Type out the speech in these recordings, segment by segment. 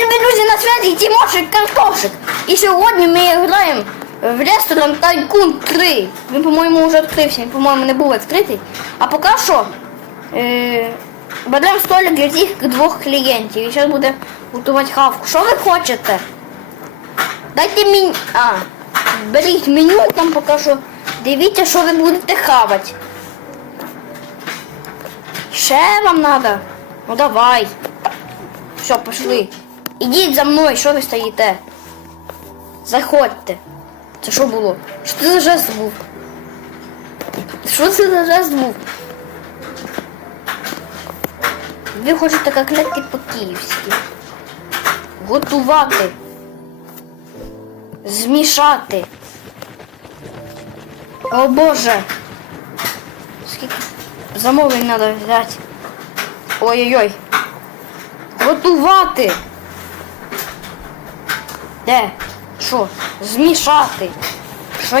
Любі друзі, на святі Тімошик Картошик. І сьогодні ми граємо в ресторан Тайкун 3. Він, по-моєму, вже відкрився, він, по-моєму, не був відкритий. А поки що е, беремо столик для цих двох клієнтів. І зараз буде готувати хавку. Що ви хочете? Дайте мені. А, беріть меню, там поки що. Дивіться, що ви будете хавати. Ще вам треба? Ну давай. Все, пішли. Ідіть за мною, що ви стоїте? Заходьте. Це що було? Що це за жест був? Що це за жест був? Ви хочете котлети по-київськи. Готувати. Змішати. О Боже. Скільки замовлень треба взяти. Ой-ой-ой. Готувати. Де? Що? Змішати. Що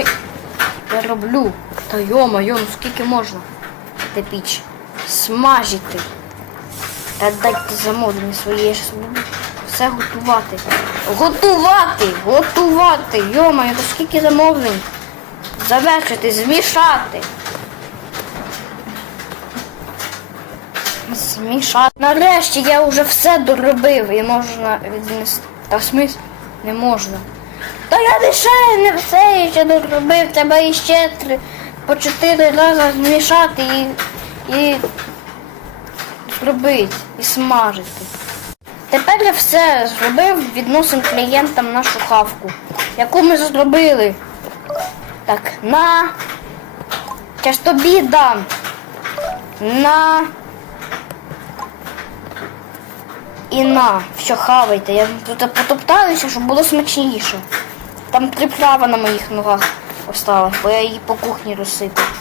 я роблю? Та йома, йом, скільки можна? Де піч? Смажити. Та дайте замовлення своє, я буду все готувати. Готувати! Готувати! Йома, то скільки замовлень? Завершити, змішати. Змішати. Нарешті я вже все доробив і можна віднести. Та смисл не можна. Та я лише не все ще доробив, треба іще три, по чотири рази змішати і, і зробити, і смажити. Тепер я все зробив, відносим клієнтам нашу хавку, яку ми зробили. Так, на. Я ж тобі дам. На. І на. Все, хавайте. Я тут потоптаюся, щоб було смачніше. Там приправа на моїх ногах осталась, бо я її по кухні розсипав.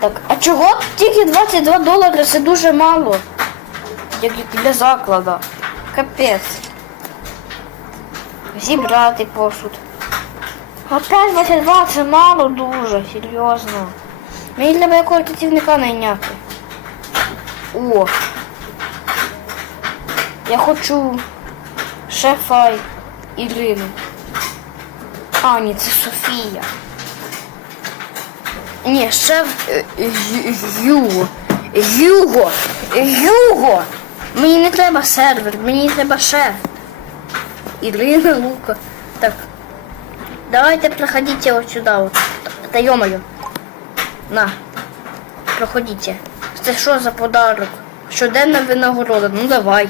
Так, а чого тільки 22 долари? Це дуже мало. Як для заклада. Капець. Зібрати посуд. Опять 22 це мало дуже, серйозно. Мені треба якогось працівника найняти. О. Я хочу шефа Ірину. А, ні, це Софія. Ні, шеф е, Юго. Юго! Юго! Мені не треба сервер, мені треба шеф. Ірина Лука. Так. Давайте проходите вот сюда вот. Та ё-моё. На. Проходите. Це що за подарок? Щоденна винагорода. Ну давай.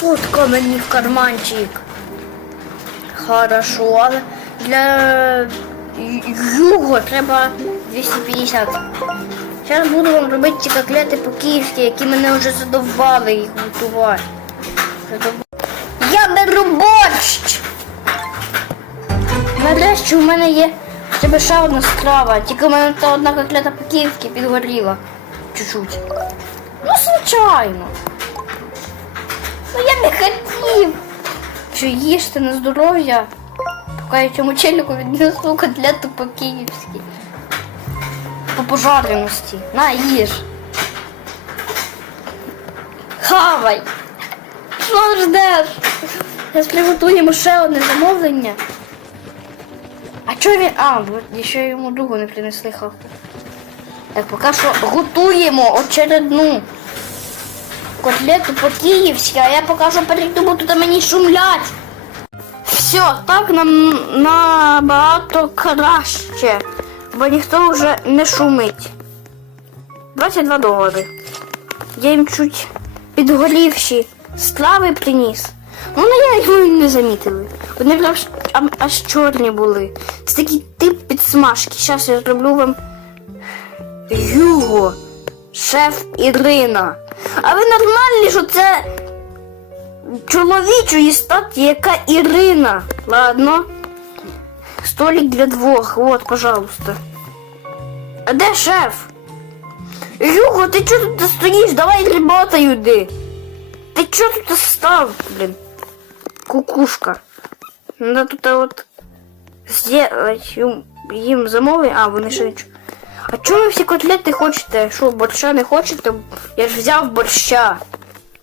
Сотка мені в карманчик. Хорошо, для юго треба 250. Зараз буду вам робити ці котлети по-київськи, які мене вже задовбали їх готувати. Я беру борщ! Нарешті у мене є б ще одна страва, тільки у мене та одна котлета по-київськи підгоріла. Чуть-чуть. Ну, звичайно. Ну я не хотів. Що їжте на здоров'я, поки я цьому челіку віднесу котлету по-київськи. По пожарливості. На, їж. Хавай. Що ждеш? Зараз приготуємо ще одне замовлення. А чого він... А, от ще йому другу не принесли хавку. Так, поки що готуємо очередну котлету по-київськи, а я поки що перейду, тут мені шумлять. Все, так нам набагато краще, бо ніхто вже не шумить. 22 долари. Я їм чуть підгорівші страви приніс. Ну, але я його не замітили. Вони прям аж чорні були. Це такий тип підсмажки. Зараз я зроблю вам Юго, шеф Ірина. А ви нормальні, що це чоловічої статі, яка Ірина. Ладно. Столик для двох. Вот, пожалуйста. А де шеф? Юго, ти чого тут стоїш? Давай работай йди. Ти чого тут став, блін? Кукушка. Надо тут от сделать їм- замовлення. А, вони ще нічого. А чому ви всі котлети хочете? Що, борща не хочете? Я ж взяв борща.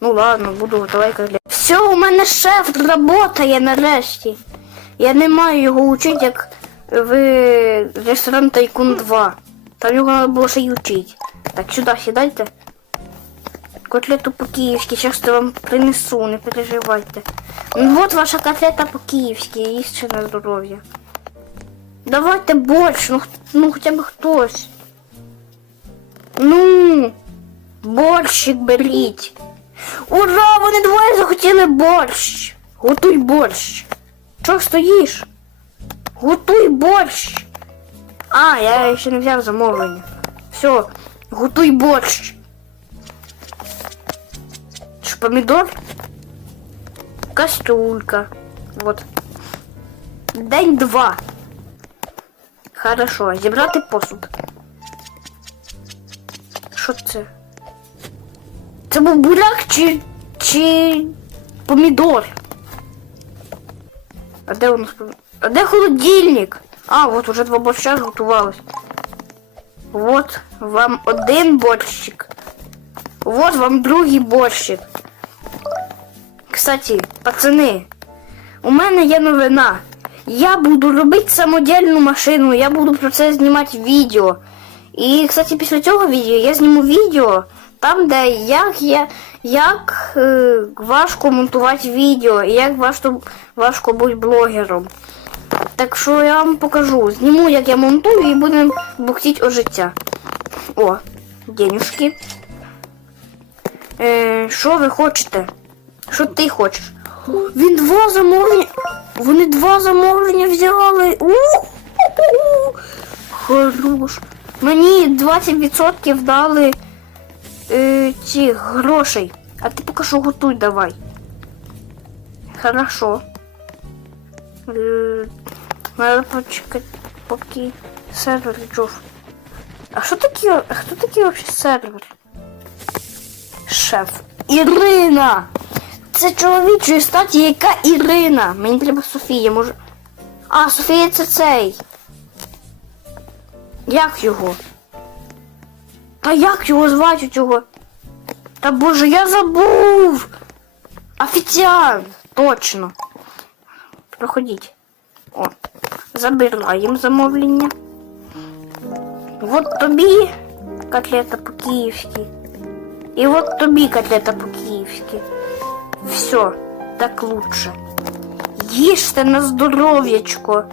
Ну ладно, буду готувати котлету. Все, у мене шеф працює нарешті. Я не маю його учити, як в ресторан Тайкун 2. Там його треба було ще й учити. Так, сюди сідайте. Котлету по-київськи, зараз я вам принесу, не переживайте. Ну, Вот ваша котлета по-київськи, їсти на здоров'я. Давайте больше, ну, ну хоча б хтось. Ну, борщик беріть. Ура, вони двоє захотіли борщ. Готуй борщ. Чого стоїш? Готуй борщ. А, я ще не взяв замовлення. Все, готуй борщ. Що, помідор? Кастрюлька. Вот. День два. Хорошо, зібрати посуд. Що це? Це був буряк чи. чи помідор? А де у нас помідор? А де холодильник? А, от уже два борща готувалось. Вот вам один борщик. Вот вам другий борщик. Кстати, пацани, у мене є новина. Я буду робити самодільну машину, я буду про це знімати відео. І, кстати, після цього відео я зніму відео там, де як, я, як е, важко монтувати відео і як важко, важко бути блогером. Так що я вам покажу. Зніму, як я монтую і будемо бухтіти о життя. О, денюжки. Е, що ви хочете? Що ти хочеш? Він два замовлення. Вони два замовлення взяли. У-ху-ху. Хорош. Мені 20% дали е, цих грошей. А ти поки що готуй давай. Хорошо. Е, Надо почекати, поки сервер джов. А що таке? Хто такий вообще сервер? Шеф. Ірина! Це чоловічої статі, яка Ірина. Мені треба Софія, може. А, Софія це цей. Як його? Та як його звати цього? Та боже, я забув! Офіціант! Точно. Проходіть. О, забираємо замовлення. Вот тобі котлета по-київськи. І от тобі котлета по-київськи. Все, так лучше. Їжте на здоров'ячко.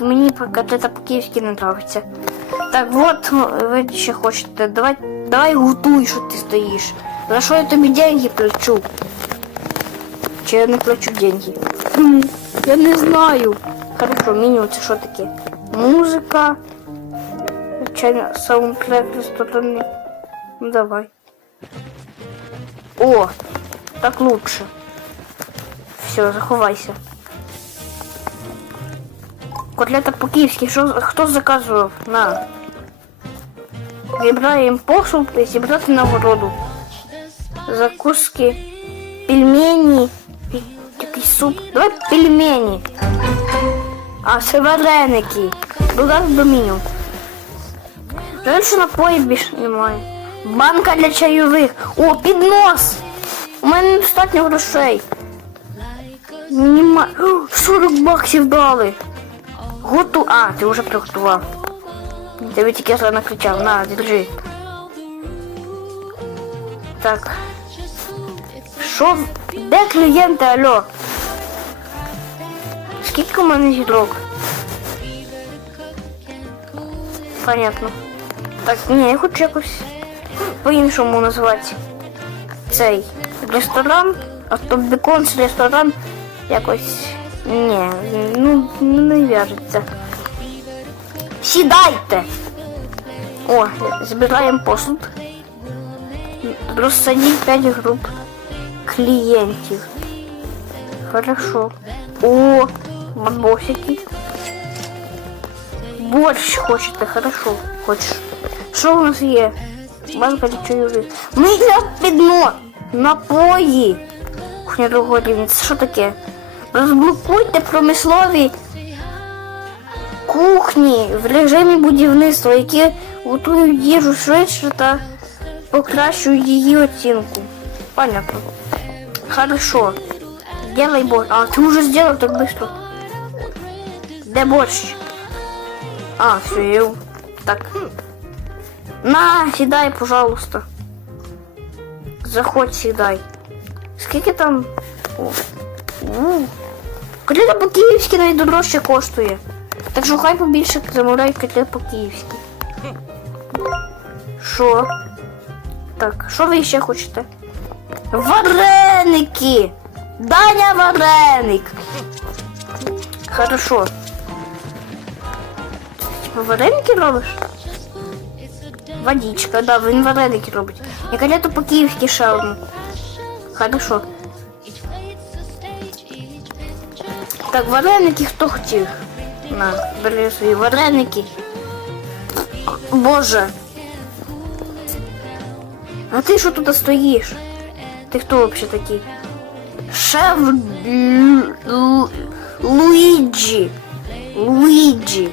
Мені котлета по-київськи не нравиться. Так, от ви ще хочете. Давай, давай готуй, що ти стоїш. За що я тобі деньги плачу? Чи я не плачу деньги? Я не знаю. Хорошо, меню це що таке? Музика. Звичайно, саундтрек ресторанний. Ну давай. О, так лучше. Все, заховайся. Котлета по-київськи, що хто заказував? На. Вибираємо посуд і зібрати нагороду. Закуски, пельмені, якийсь суп. Давай пельмені. А, це вареники. Додати до меню. Жаль, що напоїв більше немає. Банка для чайових. О, піднос! У мене недостатньо грошей. Мініма... О, 40 баксів дали. Готу. А, ти вже приготував. Тебе тільки зла накричав. На, держи. Так. Що? Де клієнти, алло? Скільки у мене? Понятно. Так, ні, я хочу якось по-іншому назвати цей ресторан, а то беконс ресторан якось. Ні, ну не в'яжеться. Сідайте! О, збираємо посуд. Розсадіть 5 груп клієнтів. Хорошо. О, бабосики. Борщ хочете, хорошо. Хочеш. Що у нас є? Банка для чайових. Мийля підно. Напої. Кухня другого рівня. Це що таке? Розблокуйте промислові кухні в режимі будівництва, які готують їжу швидше та покращу її оцінку. Понятно. Хорошо. Делай борщ. А, ты уже сделал так быстро. Где борщ? А, все, его- Так. На, сідай, пожалуйста. Заходь, сідай. Скільки там? О. У. Котлета по-київськи найдорожче коштує. Так що хай побільше замовляють котлет по-київськи. Що? Так, що ви ще хочете? Вареники! Даня вареник! Хорошо. Типа вареники робиш? Водичка, да, він вареники робить. Я котлету по-київськи ще. Хорошо. Так, вареники хто хотів? На, бери свої вареники. Боже. А ти що тут стоїш? Ти хто взагалі такий? Шеф Лу- Лу- Луїджі. Луїджі.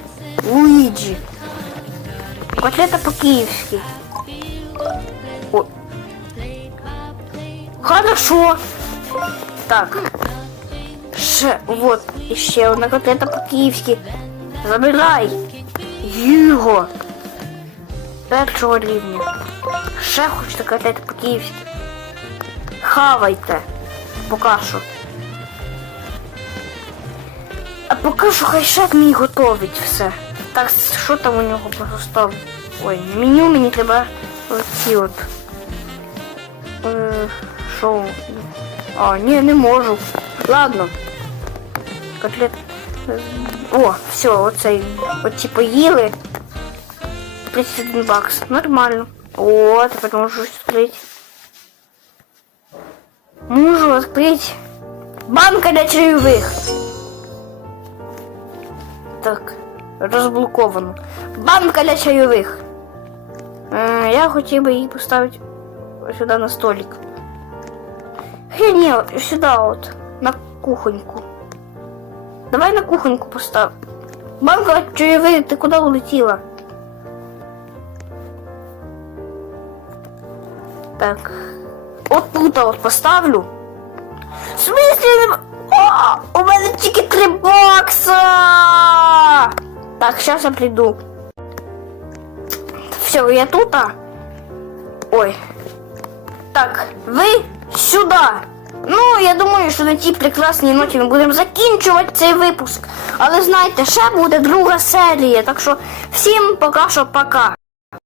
Луїджі. Котлета по-київськи. Хорошо. Так. Ще, вот, ще одна котлета по-київськи. Забирай. Його. Першого рівня. Ще хочете котлета по-київськи. Хавайте. Поки що. А поки хай шеф мій готовить все. Так, що там у нього составу? Ой, меню мені треба оці от. Е, Що? А, ні, не можу. Ладно. Котлет. Е, О, все, оцей. Оці поїли. 31 бакс. Нормально. О, тепер можу відкрити. Можу відкрити. Банка для чайових. Так, розблоковано. Банка для чайових. Е, я хотів би її поставити сюди на столик. Хе, ні, сюди от, на кухоньку. Давай на кухоньку постав. Банка чайових, ти куди улетіла? Так. От тут от поставлю. В смысле? О, у мене тільки три бокса! Так, сейчас я приду. Все, я тут. а? Ой. Так, ви сюди. Ну, я думаю, що на цій прекрасній ноті ми будемо закінчувати цей випуск. Але знаєте, ще буде друга серія. Так що всім пока що пока.